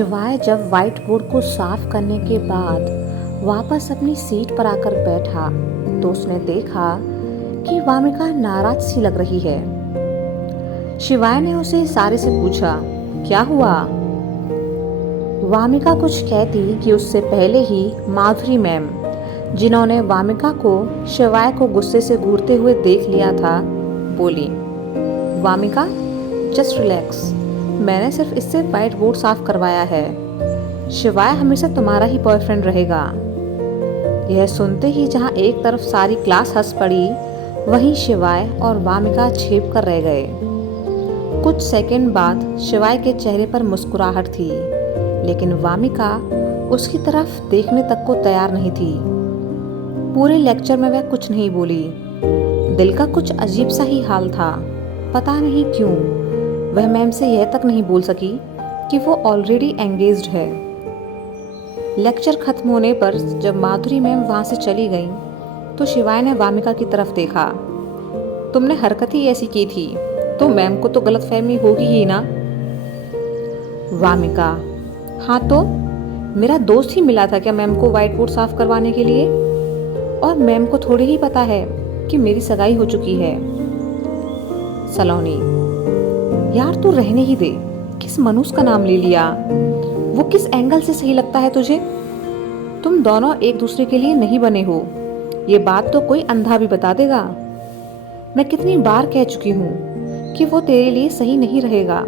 शिवाय जब white board को साफ करने के बाद वापस अपनी सीट पर आकर बैठा तो उसने देखा कि वामिका नाराज सी लग रही है। शिवाय ने उसे इशारे से पूछा, क्या हुआ? वामिका कुछ कहती कि उससे पहले ही माधुरी मैम, जिन्होंने वामिका को शिवाय को गुस्से से घूरते हुए देख लिया था, बोली, वामिका जस्ट रिलैक्स, मैंने सिर्फ इससे व्हाइट बोर्ड साफ करवाया है। शिवाय हमेशा तुम्हारा ही बॉयफ्रेंड रहेगा। यह सुनते ही जहां एक तरफ सारी क्लास हंस पड़ी, वहीं शिवाय और वामिका छेप कर रह गए। कुछ सेकंड बाद शिवाय के चेहरे पर मुस्कुराहट थी, लेकिन वामिका उसकी तरफ देखने तक को तैयार नहीं थी। पूरे लेक्चर में वह कुछ नहीं बोली। दिल का कुछ अजीब सा ही हाल था। पता नहीं क्यों वह मैम से यह तक नहीं बोल सकी कि वो ऑलरेडी एंगेज्ड है। लेक्चर खत्म होने पर जब माधुरी मैम वहां से चली गई तो शिवाय ने वामिका की तरफ देखा। तुमने हरकत ही ऐसी की थी तो मैम को तो गलतफहमी होगी ही ना। वामिका, हाँ तो मेरा दोस्त ही मिला था क्या मैम को व्हाइट बोर्ड साफ करवाने के लिए? और मैम को थोड़ी ही पता है कि मेरी सगाई हो चुकी है। सलोनी, यार तू रहने ही दे। किस मनुष्य का नाम ले लिया? वो किस एंगल से सही लगता है तुझे? तुम दोनों एक दूसरे के लिए नहीं बने हो, ये बात तो कोई अंधा भी बता देगा। मैं कितनी बार कह चुकी हूँ कि वो तेरे लिए सही नहीं रहेगा।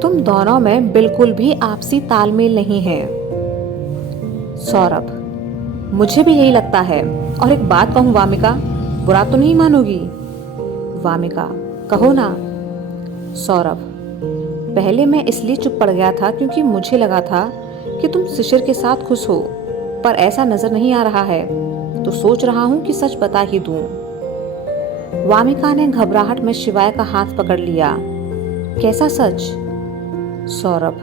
तुम दोनों में बिल्कुल भी आपसी तालमेल नहीं है। सौरभ, मुझे भी यही लगता है। और एक बात कहूँ वामिका, बुरा तो नहीं मानोगी? वामिका, कहो ना। सौरभ, पहले मैं इसलिए चुप पड़ गया था क्योंकि मुझे लगा था कि तुम शिशिर के साथ खुश हो, पर ऐसा नजर नहीं आ रहा है तो सोच रहा हूं कि सच बता ही दूं। वामिका ने घबराहट में शिवाय का हाथ पकड़ लिया। कैसा सच? सौरभ,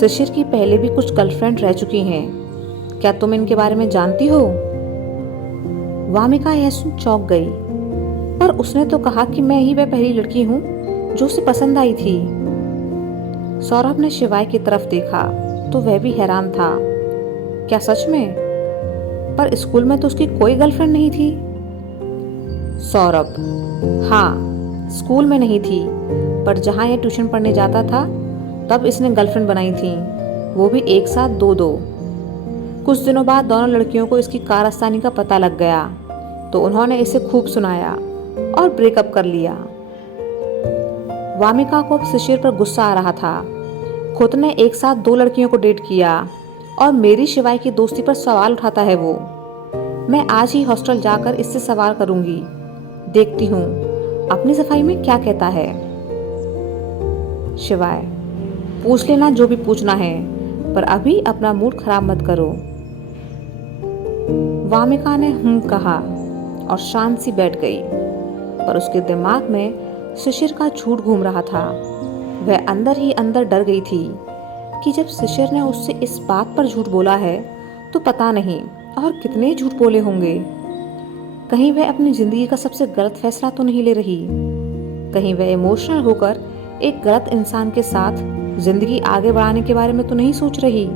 शिशिर की पहले भी कुछ गर्लफ्रेंड रह चुकी हैं, क्या तुम इनके बारे में जानती हो? वामिका यह सुन चौंक गई, पर उसने तो कहा कि मैं ही वह पहली लड़की हूं जो उसे पसंद आई थी। सौरभ ने शिवाय की तरफ देखा तो वह भी हैरान था। क्या सच में? पर स्कूल में तो उसकी कोई गर्लफ्रेंड नहीं थी। सौरभ, हाँ स्कूल में नहीं थी, पर जहाँ यह ट्यूशन पढ़ने जाता था तब इसने गर्लफ्रेंड बनाई थी, वो भी एक साथ दो दो। कुछ दिनों बाद दोनों लड़कियों को इसकी कारस्तानी का पता लग गया तो उन्होंने इसे खूब सुनाया और ब्रेकअप कर लिया। वामिका को अब शिशिर पर गुस्सा आ रहा था। खुद ने एक साथ दो लड़कियों को डेट किया और मेरी शिवाय की दोस्ती पर सवाल उठाता है वो। मैं आज ही हॉस्टल जाकर इससे सवाल करूंगी, देखती हूँ अपनी सफाई में क्या कहता है। शिवाय, पूछ लेना जो भी पूछना है, पर अभी अपना मूड खराब मत करो। वामिका ने कहा और शांत सी बैठ गई, पर उसके दिमाग में शिशिर का झूठ घूम रहा था। वह अंदर ही अंदर डर गई थी कि जब शिशिर ने उससे इस बात पर झूठ बोला है तो पता नहीं और कितने झूठ बोले होंगे। कहीं वह अपनी जिंदगी का सबसे गलत फैसला तो नहीं ले रही? कहीं वह इमोशनल होकर एक गलत इंसान के साथ जिंदगी आगे बढ़ाने के बारे में तो नहीं सोच रही?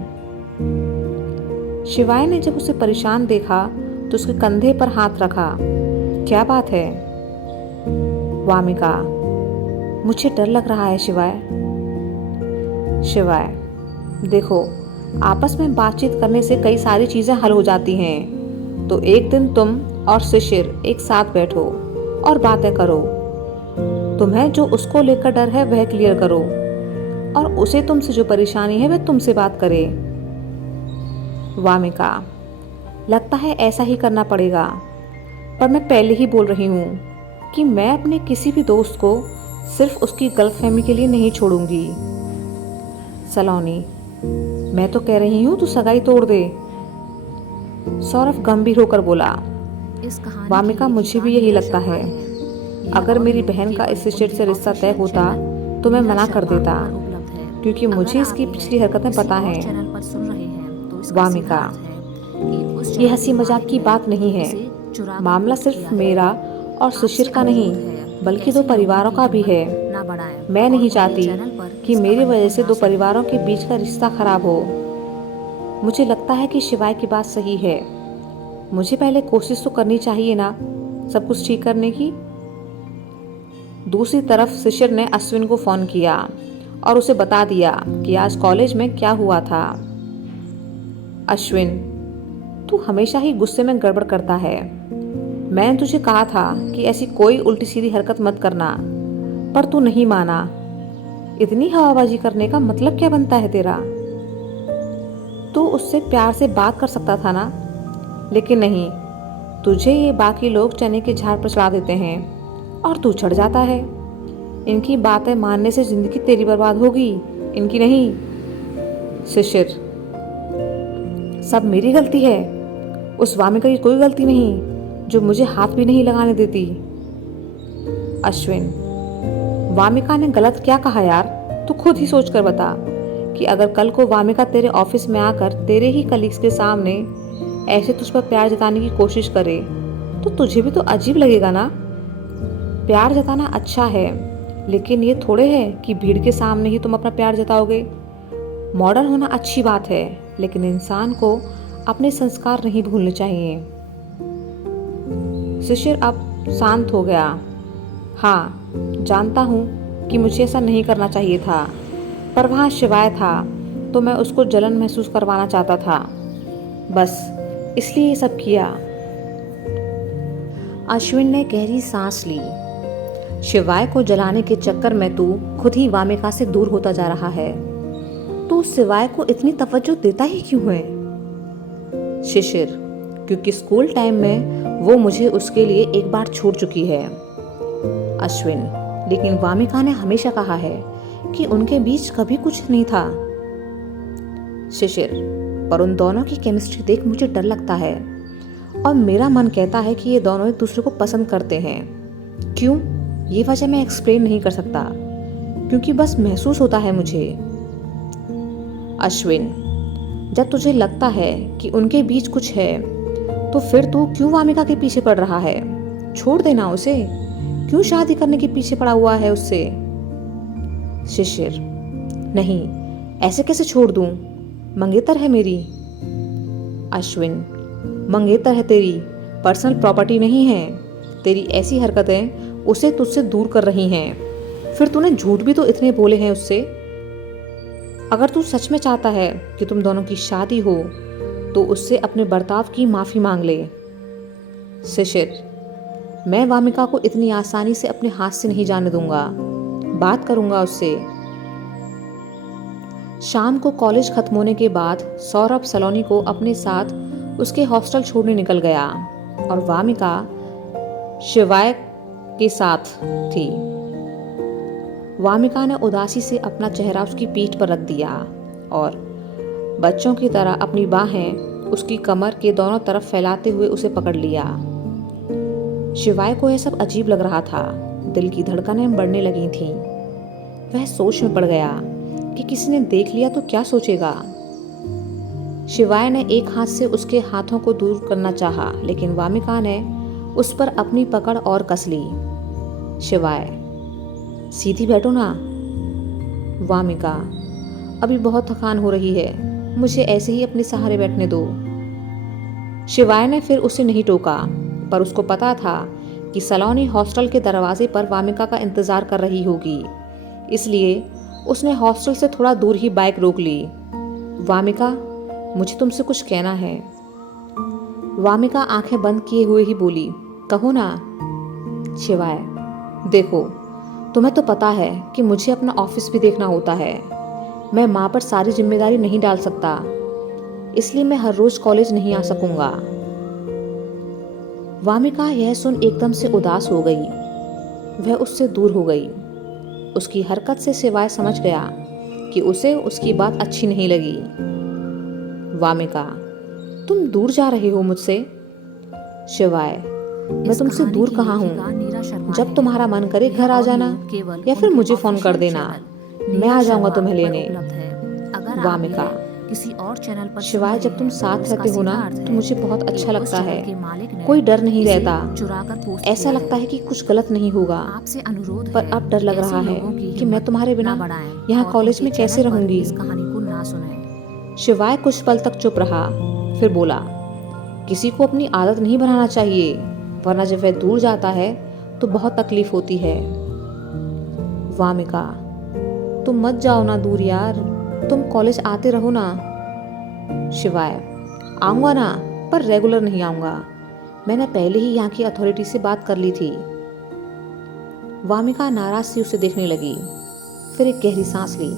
शिवाय ने जब उसे परेशान देखा तो उसके कंधे पर हाथ रखा। क्या बात है? वामिका, मुझे डर लग रहा है शिवाय। शिवाय, देखो आपस में बातचीत करने से कई सारी चीजें हल हो जाती हैं, तो एक दिन तुम और शिशिर एक साथ बैठो और बातें करो। तुम्हें जो उसको लेकर डर है वह क्लियर करो और उसे तुमसे जो परेशानी है वह तुमसे बात करे। वामिका, लगता है ऐसा ही करना पड़ेगा, पर मैं पहले ही बोल रही हूँ कि मैं अपने किसी भी दोस्त को सिर्फ उसकी गलतफहमी के लिए नहीं छोड़ूंगी। सलोनी, मैं तो कह रही हूँ तू सगाई तोड़ दे। सौरभ गंभीर होकर बोला। वामिका, मुझे भी यही लगता है। अगर मेरी बहन का इस शिशिर से रिश्ता तय होता तो मैं मना कर देता, क्योंकि मुझे इसकी पिछली हरकतें पता है। वामिका, ये हंसी मजाक की बात नहीं है। मामला सिर्फ मेरा और शिशिर का नहीं, बल्कि दो परिवारों का भी है। मैं नहीं चाहती कि मेरी वजह से दो परिवारों के बीच का रिश्ता खराब हो। मुझे लगता है कि शिवाय की बात सही है। मुझे पहले कोशिश तो करनी चाहिए ना सब कुछ ठीक करने की। दूसरी तरफ शिशिर ने अश्विन को फोन किया और उसे बता दिया कि आज कॉलेज में क्या हुआ था। अश्विन, तू हमेशा ही गुस्से में गड़बड़ करता है। मैंने तुझे कहा था कि ऐसी कोई उल्टी सीधी हरकत मत करना, पर तू नहीं माना। इतनी हवाबाजी करने का मतलब क्या बनता है तेरा? तू उससे प्यार से बात कर सकता था ना, लेकिन नहीं, तुझे ये बाकी लोग चने के झाड़ पर चढ़ा देते हैं और तू चढ़ जाता है। इनकी बातें मानने से जिंदगी तेरी बर्बाद होगी, इनकी नहीं। शिशिर, सब मेरी गलती है, उस वामिका की कोई गलती नहीं जो मुझे हाथ भी नहीं लगाने देती। अश्विन, वामिका ने गलत क्या कहा यार? तू खुद ही सोच कर बता कि अगर कल को वामिका तेरे ऑफिस में आकर तेरे ही कलीग्स के सामने ऐसे तुझ पर प्यार जताने की कोशिश करे तो तुझे भी तो अजीब लगेगा ना। प्यार जताना अच्छा है, लेकिन ये थोड़े है कि भीड़ के सामने ही तुम अपना प्यार जताओगे। मॉडर्न होना अच्छी बात है, लेकिन इंसान को अपने संस्कार नहीं भूलने चाहिए। शिशिर अब शांत हो गया। हाँ, जानता हूँ कि मुझे ऐसा नहीं करना चाहिए था, पर वहाँ शिवाय था तो मैं उसको जलन महसूस करवाना चाहता था, बस इसलिए ये सब किया। अश्विन ने गहरी सांस ली। शिवाय को जलाने के चक्कर में तू खुद ही वामिका से दूर होता जा रहा है। तू शिवाय को इतनी तवज्जो देता ही क्यों है? शिशिर, क्योंकि स्कूल टाइम में वो मुझे उसके लिए एक बार छोड़ चुकी है। अश्विन, लेकिन वामिका ने हमेशा कहा है कि उनके बीच कभी कुछ नहीं था। शिशिर, पर उन दोनों की केमिस्ट्री देख मुझे डर लगता है और मेरा मन कहता है कि ये दोनों एक दूसरे को पसंद करते हैं। क्यों, ये वजह मैं एक्सप्लेन नहीं कर सकता, क्योंकि बस महसूस होता है मुझे। अश्विन, जब तुझे लगता है कि उनके बीच कुछ है तो फिर तू क्यों वामिका के पीछे पड़ रहा है? छोड़ देना उसे, क्यों शादी करने के पीछे पड़ा हुआ है उससे? शिशिर, नहीं, ऐसे कैसे छोड़ दूं? मंगेतर है मेरी। अश्विन, मंगेतर है तेरी, पर्सनल प्रॉपर्टी नहीं है। तेरी ऐसी हरकतें उसे तुझसे दूर कर रही हैं। फिर तूने झूठ भी तो इतने बोले हैं उससे। अगर तू सच में चाहता है कि तुम दोनों की शादी हो तो उससे अपने बर्ताव की माफी मांग ले। शिशिर, मैं वामिका को इतनी आसानी से अपने हाथ से नहीं जाने दूंगा, बात करूंगा उससे। शाम को कॉलेज खत्म होने के बाद सौरभ सलोनी को अपने साथ उसके हॉस्टल छोड़ने निकल गया और वामिका शिवाय के साथ थी। वामिका ने उदासी से अपना चेहरा उसकी पीठ पर रख दिया और बच्चों की तरह अपनी बाहें उसकी कमर के दोनों तरफ फैलाते हुए उसे पकड़ लिया। शिवाय को यह सब अजीब लग रहा था। दिल की धड़कनें बढ़ने लगी थीं। वह सोच में पड़ गया कि किसी ने देख लिया तो क्या सोचेगा। शिवाय ने एक हाथ से उसके हाथों को दूर करना चाहा, लेकिन वामिका ने उस पर अपनी पकड़ और कस ली। शिवाय, सीधी बैठो ना। वामिका, अभी बहुत थकान हो रही है, मुझे ऐसे ही अपने सहारे बैठने दो। शिवाय ने फिर उसे नहीं टोका, पर उसको पता था कि सलोनी हॉस्टल के दरवाजे पर वामिका का इंतजार कर रही होगी, इसलिए उसने हॉस्टल से थोड़ा दूर ही बाइक रोक ली। वामिका, मुझे तुमसे कुछ कहना है। वामिका आंखें बंद किए हुए ही बोली, कहो ना। शिवाय, देखो, तुम्हें तो पता है कि मुझे अपना ऑफिस भी देखना होता है। मैं माँ पर सारी जिम्मेदारी नहीं डाल सकता, इसलिए मैं हर रोज कॉलेज नहीं आ सकूंगा। वामिका यह सुन एकदम से उदास हो गई। वह उससे दूर हो गई। उसकी हरकत से शिवाय समझ गया कि उसे उसकी बात अच्छी नहीं लगी। वामिका, तुम दूर जा रहे हो मुझसे? शिवाय, मैं तुमसे दूर कहाँ हूँ। जब तुम्हारा मन करे घर आ जाना या फिर मुझे फोन कर देना, मैं आ जाऊंगा तुम्हें लेने। वामिका, किसी और चैनल पर शिवाय जब तुम साथ रहते हो ना तो मुझे बहुत अच्छा लगता है। कोई डर नहीं रहता। ऐसा लगता है कि कुछ गलत नहीं होगा। आपसे अनुरोध पर है, अब डर लग ऐसे रहा है लोगों की कि मैं हिम्मत तुम्हारे बिना ना बढ़ाएं यहाँ और कॉलेज उनके में कैसे चैनल पर रहूंगी। इस कहानी को ना सुनें। शिवाय कुछ पल तक चुप रहा, फिर बोला, किसी को अपनी आदत नहीं बनाना चाहिए, वरना जब वह दूर जाता है तो बहुत तकलीफ होती है। वामिका, तुम मत जाओ ना दूर यार, तुम कॉलेज आते रहो ना। शिवाय, आऊँगा ना, पर रेगुलर नहीं आऊँगा। मैंने पहले ही यहाँ की अथॉरिटी से बात कर ली थी। वामिका नाराज सी उसे देखने लगी, फिर एक गहरी सांस ली।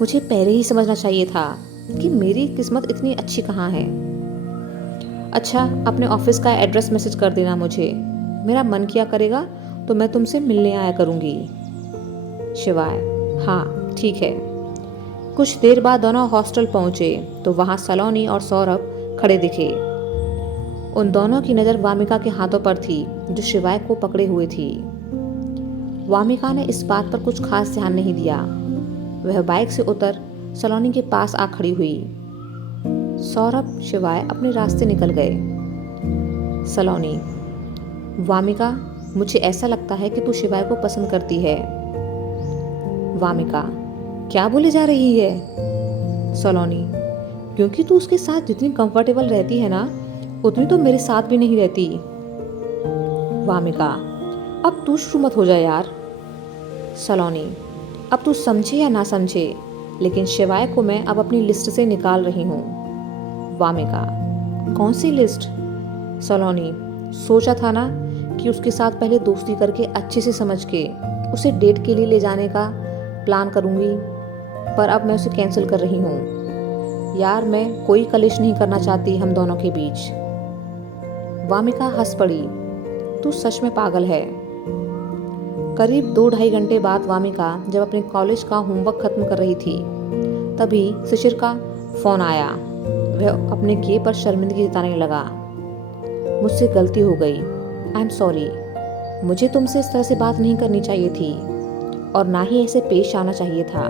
मुझे पहले ही समझना चाहिए था कि मेरी किस्मत इतनी अच्छी कहाँ है। अच्छा, अपने ऑफिस का एड्रेस मैसेज कर देना मुझे। मेरा मन किया करेगा तो मैं तुमसे मिलने आया करूँगी। शिवाय, हाँ ठीक है। कुछ देर बाद दोनों हॉस्टल पहुंचे तो वहां सलोनी और सौरभ खड़े दिखे। उन दोनों की नज़र वामिका के हाथों पर थी जो शिवाय को पकड़े हुए थी। वामिका ने इस बात पर कुछ खास ध्यान नहीं दिया। वह बाइक से उतर सलोनी के पास आ खड़ी हुई। सौरभ शिवाय अपने रास्ते निकल गए। सलोनी, वामिका, मुझे ऐसा लगता है कि तू शिवाय को पसंद करती है। वामिका, क्या बोले जा रही है। सलोनी, क्योंकि तू उसके साथ जितनी कंफर्टेबल रहती है ना, उतनी तो मेरे साथ भी नहीं रहती। वामिका, अब तू शुरू मत हो जाए यार। सलोनी, अब तू समझे या ना समझे, लेकिन शिवाय को मैं अब अपनी लिस्ट से निकाल रही हूँ। वामिका, कौन सी लिस्ट। सलोनी, सोचा था ना कि उसके साथ पहले दोस्ती करके अच्छे से समझ के उसे डेट के लिए ले जाने का प्लान करूँगी, पर अब मैं उसे कैंसिल कर रही हूँ। यार, मैं कोई कलेश नहीं करना चाहती हम दोनों के बीच। वामिका हंस पड़ी, तू सच में पागल है। करीब 2-2.5 घंटे बाद वामिका जब अपने कॉलेज का होमवर्क खत्म कर रही थी, तभी शिशिर का फोन आया। वह अपने किए पर शर्मिंदगी जताने लगा। मुझसे गलती हो गई, आई एम सॉरी। मुझे तुमसे इस तरह से बात नहीं करनी चाहिए थी और ना ही ऐसे पेश आना चाहिए था।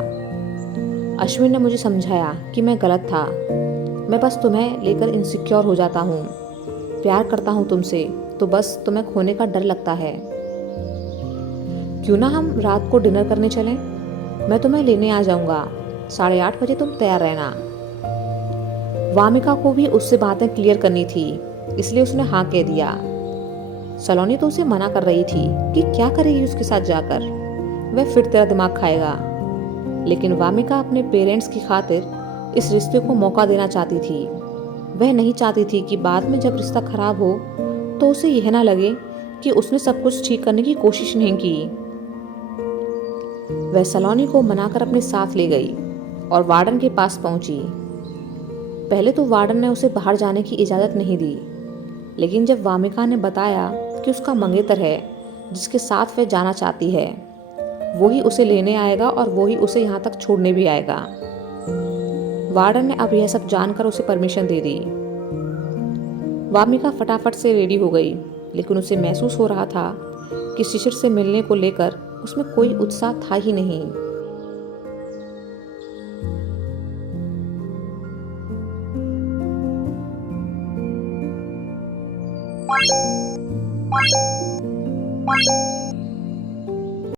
अश्विन ने मुझे समझाया कि मैं गलत था। मैं बस तुम्हें लेकर इनसिक्योर हो जाता हूँ। प्यार करता हूँ तुमसे, तो बस तुम्हें खोने का डर लगता है। क्यों ना हम रात को डिनर करने चलें? मैं तुम्हें लेने आ जाऊंगा। 8:30 बजे तुम तैयार रहना। वामिका को भी उससे बातें क्लियर करनी थी, इसलिए उसने हाँ कह दिया। सलोनी तो उसे मना कर रही थी कि क्या करेगी उसके साथ जाकर, वह फिर तेरा दिमाग खाएगा। लेकिन वामिका अपने पेरेंट्स की खातिर इस रिश्ते को मौका देना चाहती थी। वह नहीं चाहती थी कि बाद में जब रिश्ता खराब हो तो उसे यह ना लगे कि उसने सब कुछ ठीक करने की कोशिश नहीं की। वह सलोनी को मनाकर अपने साथ ले गई और वार्डन के पास पहुंची। पहले तो वार्डन ने उसे बाहर जाने की इजाज़त नहीं दी, लेकिन जब वामिका ने बताया कि उसका मंगेतर है जिसके साथ वह जाना चाहती है, वो ही उसे लेने आएगा और वो ही उसे यहाँ तक छोड़ने भी आएगा, वार्डन ने अब यह सब जानकर उसे परमिशन दे दी। वामिका फटाफट से रेडी हो गई, लेकिन उसे महसूस हो रहा था कि शिशिर से मिलने को लेकर उसमें कोई उत्साह था ही नहीं।